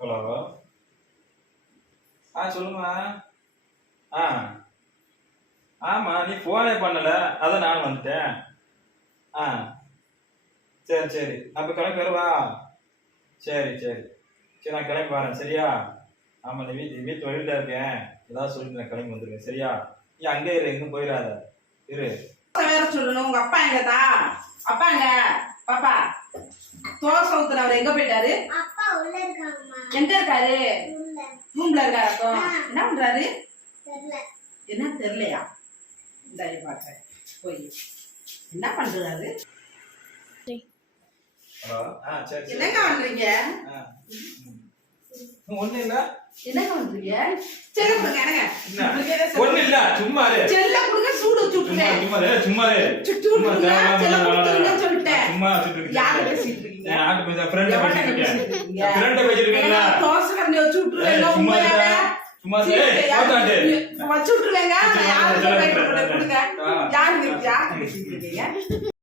Hello. ஆ சொல்லுமா. ஆ. ஆமா நீ ஃபோனே பண்ணல. அதான் நானும் வந்துட்டேன். ஆ. சரி சரி. அப்ப கிளம்பி வரவா? சரி சரி. சரி நான் கிளம்பி வரேன். சரியா? ஆமா நீ வீட்டு வீட்டு வழியில இருக்கேன். ஏதாவது சொல்லிட்டு நான் கிளம்பி வந்துருவேன். சரியா? நீ அங்கே இரு எங்கும் போயிடாத. இரு. வேற சொல்லணும். உங்க அப்பா எங்கதா அப்பா எங்க? பாப்பா. தோசை ஊத்துறவர் எங்க போயிட்டாரு? எங்க இருக்காரு ரூம்ல. இருக்காரு அப்போ. என்ன பண்றாரு? தெரியல. என்ன தெரியலையா? இந்த பாக்க போய். என்ன பண்றாரு? ஹலோ. ஆ சரி சரி. என்னங்க பண்றீங்க? இல்லை? என்னங்க பண்றீங்க? செல்ல கொடுங்க என்னங்க? இல்லை. சும்மா செல்ல சும்மா சும்மா சும்மா யார்கிட்ட பேச- friend கிட்ட எவன்கிட்ட பேசிட்டு பேசிட்டு இருக்கேன். இருக்கீங்க? friend கிட்ட பேசிட்டு இருக்கேன்ல? ஏங்க, தோசை கரண்டி வச்சு விட்டுருவேன் ஏய், சும்மா உண்மையாவே இருடா. சும்மா இரு. ஏய், சீக்கிரம் யாரு- போத்தாண்டு. வச்சு விட்டுருவேங்க சரி, யாருக்கு சரி, போய் சரி, கொடுங்க சரி. கொடுங்க ஆ. யாருக்கு யாருக்கு பேசிட்டு இருக்கீங்க